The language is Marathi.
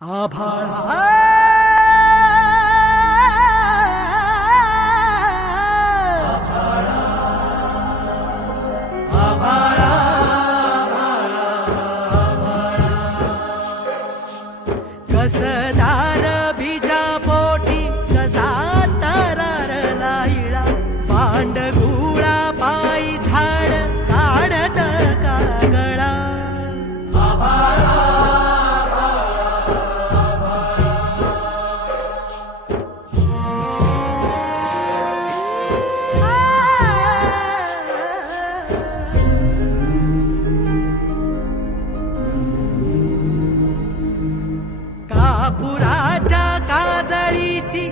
आभाळा कसदार बीजा पोटी कसा तररला इळा पांडगुळा पायी झाड काढत कागळा कापुराच्या काजळीची